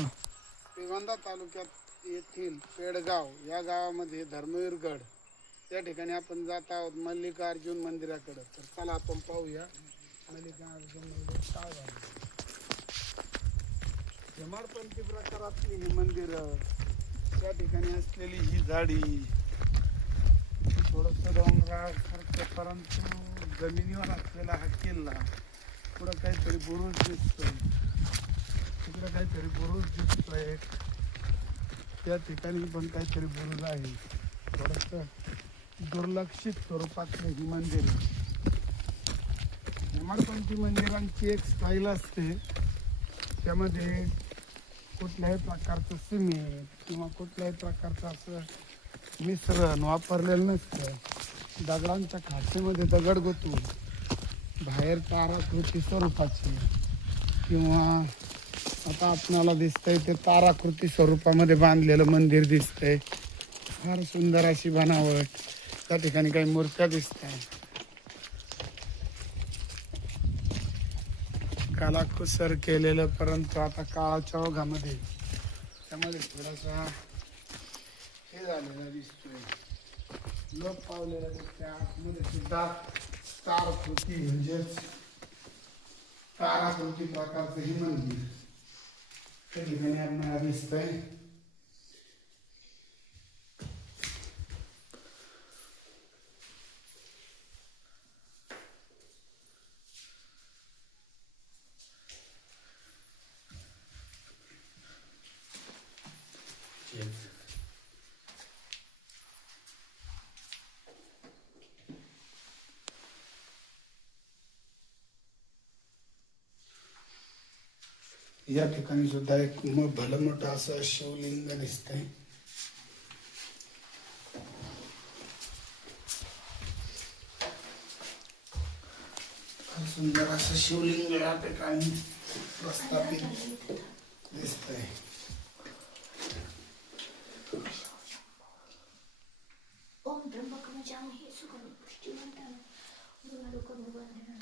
श्रीगोंदा तालुक्यात येथील पेडगाव या गावामध्ये धर्मवीरगड या ठिकाणी आपण जात आहोत मल्लिकार्जुन मंदिराकडे. तर चला आपण पाहूया मल्लिकार्जुन मंदिर काय आहे. हेमाडपंथी प्रकारातली ही मंदिर, या ठिकाणी असलेली ही झाडी, थोडंसं डोंगरासारखं परंतु जमिनीवर असलेला हा किल्ला, पुढं काहीतरी बुरुज दिसतोय, तिकडं काहीतरी बुरुज दिसतोय, त्या ठिकाणी पण काहीतरी बुरुज आहे. थोडंसं दुर्लक्षित स्वरूपातले ही मंदिर आहे. हेमाडपंथी मंदिरांची एक स्टाईल असते, त्यामध्ये कुठल्याही प्रकारचं सिमेंट किंवा कुठल्याही प्रकारचं असं मिश्रण वापरलेलं नसतं. दगडांच्या खाचेमध्ये दगड गुंतवून बाहेर ताराकृती स्वरूपाचे किंवा आता आपणाला दिसतंय ते ताराकृती स्वरूपामध्ये बांधलेलं मंदिर दिसतंय. फार सुंदर अशी बनावट. त्या ठिकाणी काही मूर्त्या दिसत आहेत. कलाकुसर केलेलं, परंतु आता काळाच्या ओघामध्ये त्यामध्ये थोडासा हे झालेला दिसतोय, लोप पावलेला दिसतोय. आतमध्ये सुद्धा ताराकृती म्हणजेच ताराकृती प्रकारचं हे मंदिर त्या ठिकाणी आपल्याला दिसतंय. या ठिकाणी सुद्धा एक भलं मोठं असं शिवलिंग दिसतंय. सुंदर असं शिवलिंग या ठिकाणी प्रस्थापित दिसतंय. ओम त्र्यंबकम जामहे सुगंधिं पुष्टिवर्धनम् उर्वारुकं वन्दनं